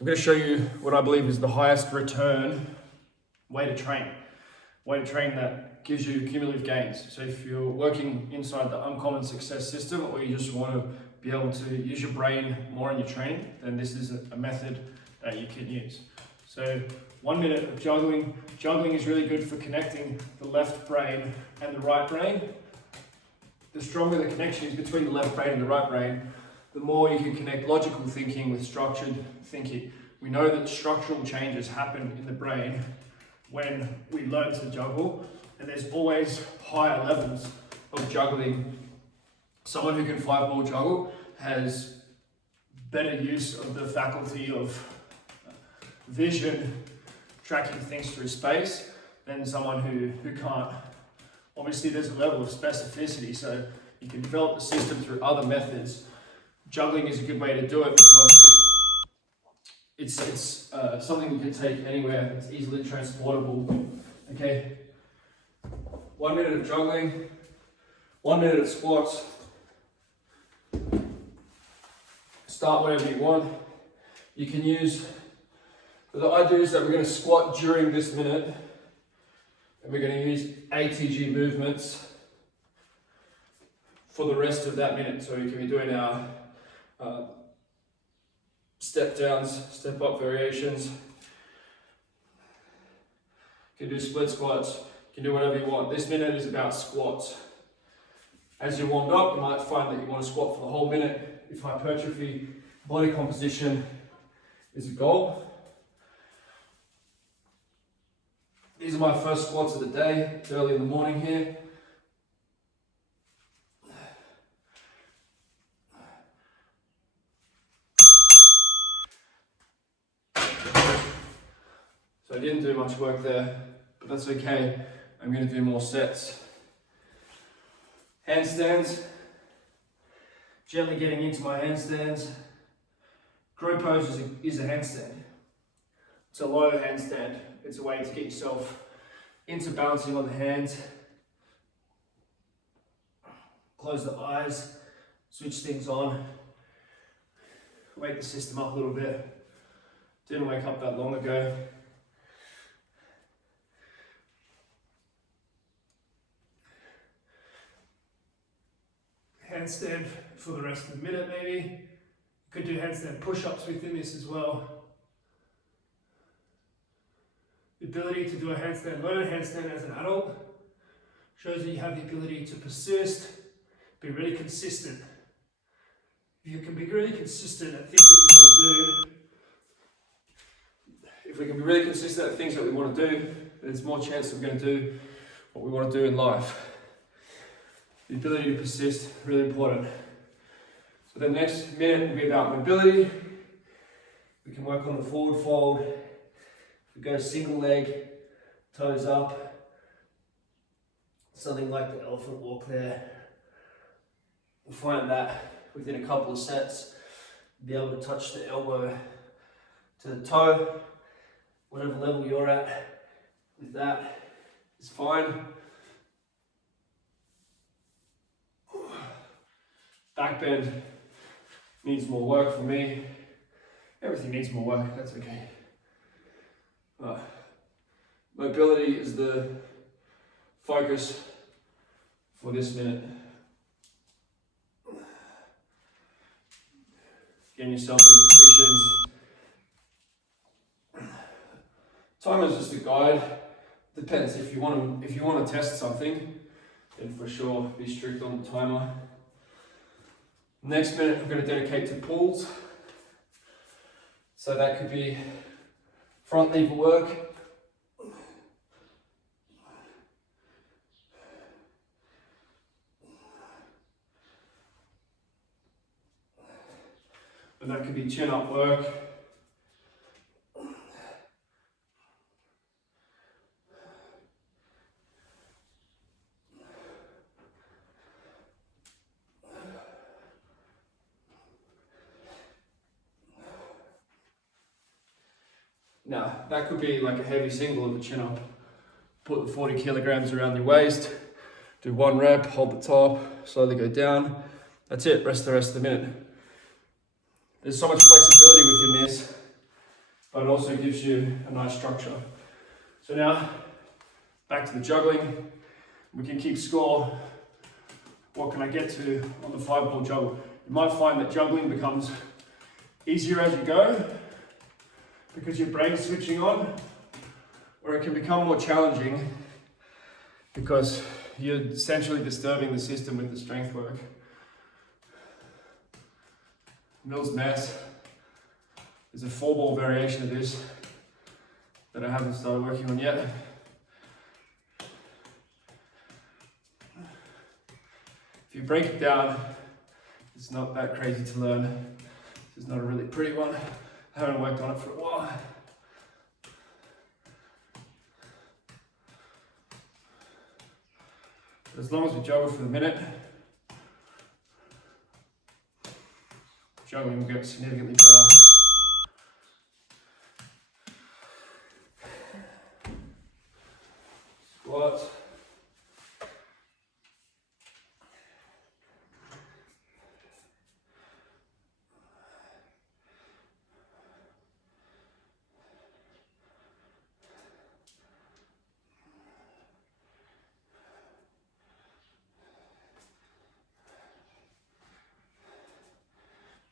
So I'm going to show you what I believe is the highest return way to train. Way to train that gives you cumulative gains. So if you're working inside the Uncommon Success System, or you just want to be able to use your brain more in your training, then this is a method that you can use. So 1 minute of juggling. Juggling is really good for connecting the left brain and the right brain. The stronger the connection is between the left brain and the right brain, the more you can connect logical thinking with structured thinking. We know that structural changes happen in the brain when we learn to juggle, and there's always higher levels of juggling. Someone who can 5-ball juggle has better use of the faculty of vision, tracking things through space, than someone who can't. Obviously there's a level of specificity, so you can develop the system through other methods. Juggling is a good way to do it because it's something you can take anywhere. It's easily transportable. Okay, 1 minute of juggling, 1 minute of squats. Start whatever you want. You can use, the idea is that we're going to squat during this minute, and we're going to use ATG movements for the rest of that minute. So we can be doing our step downs, step up variations. You can do split squats, you can do whatever you want. This minute is about squats. As you're warmed up, you might find that you want to squat for the whole minute if hypertrophy, body composition is a goal. These are my first squats of the day. It's early in the morning here. So I didn't do much work there, but that's okay. I'm going to do more sets. Handstands. Gently getting into my handstands. Crow pose is a handstand. It's a low handstand. It's a way to get yourself into balancing on the hands. Close the eyes, switch things on. Wake the system up a little bit. Didn't wake up that long ago. Handstand for the rest of the minute maybe. You could do handstand push-ups within this as well. The ability to do a handstand, learn a handstand as an adult, shows that you have the ability to persist, be really consistent. If you can be really consistent at things that you want to do, if we can be really consistent at things that we want to do, then there's more chance that we're going to do what we want to do in life. The ability to persist, really important. So the next minute will be about mobility. We can work on the forward fold. If we go single leg, toes up, something like the elephant walk there. We'll find that within a couple of sets, be able to touch the elbow to the toe. Whatever level you're at with that is fine. Back bend needs more work for me. Everything needs more work, that's okay. Mobility is the focus for this minute. Getting yourself into positions. Timer is just a guide. Depends. If you want to test something, then for sure be strict on the timer. Next minute I'm going to dedicate to pulls. So that could be front lever work. And that could be chin up work. Now, that could be like a heavy single of a chin up. Put the 40 kilograms around your waist, do 1 rep, hold the top, slowly go down. That's it, rest the rest of the minute. There's so much flexibility within this. but it also gives you a nice structure. So now, back to the juggling. We can keep score. What can I get to on the 5-ball juggle? You might find that juggling becomes easier as you go because your brain's switching on, or it can become more challenging because you're essentially disturbing the system with the strength work. Mills Mess is a 4-ball variation of this that I haven't started working on yet. If you break it down, it's not that crazy to learn. This is not a really pretty one. I haven't worked on it for a while. But as long as we juggle for the minute, juggling will get significantly better. Squats.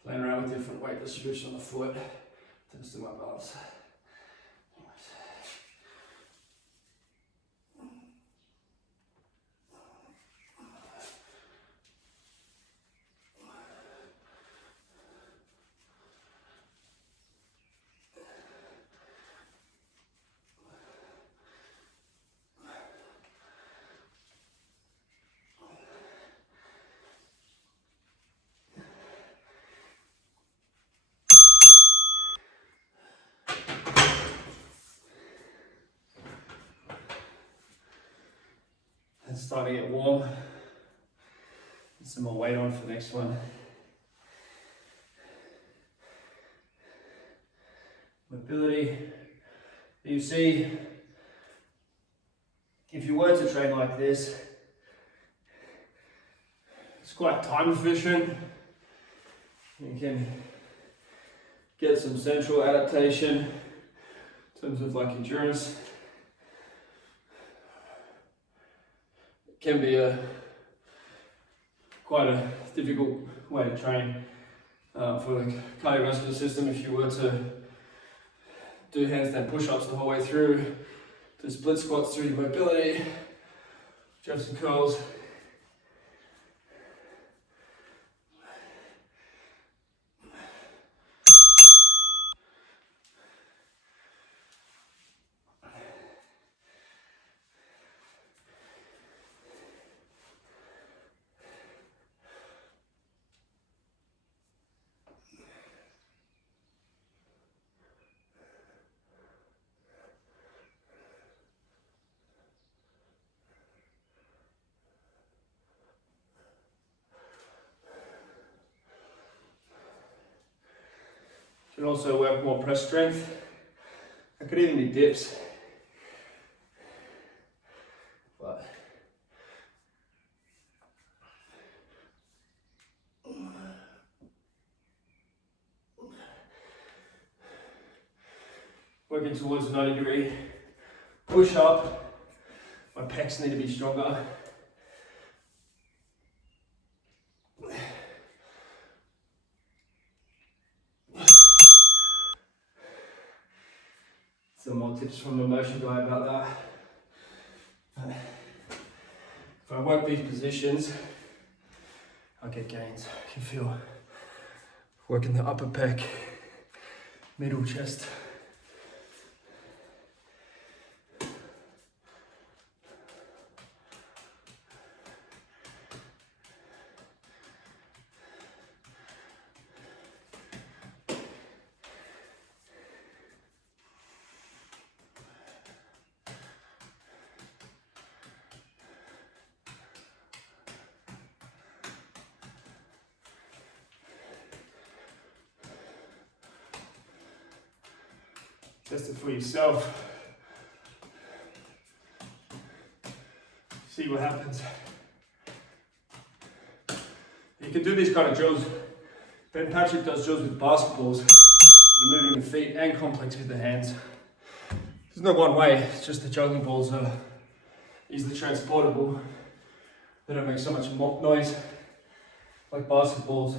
Playing around with different weight distribution on the foot tends to my balance. It's starting to get warm. Get some more weight on for the next one. Mobility. You see, if you were to train like this, it's quite time efficient. You can get some central adaptation in terms of like endurance. Can be quite a difficult way to train for the cardiovascular system. If you were to do handstand push-ups the whole way through, do split squats through your mobility, Jefferson curls. Can also work more press strength. It could even be dips. But working towards a 90-degree push up. My pecs need to be stronger. Some more tips from the motion guy about that. If I work these positions, I'll get gains. I can feel working the upper pec, middle chest. Test it for yourself. See what happens. You can do these kind of drills. Ben Patrick does drills with basketballs. moving the feet and complex with the hands. There's no one way, it's just the juggling balls are easily transportable. They don't make so much noise like basketballs.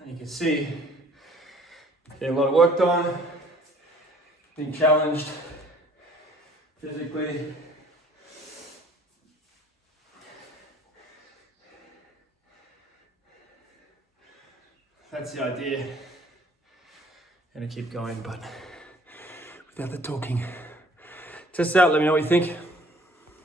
And you can see, getting a lot of work done, being challenged physically. That's the idea. Gonna keep going, but without the talking. Test it out, let me know what you think.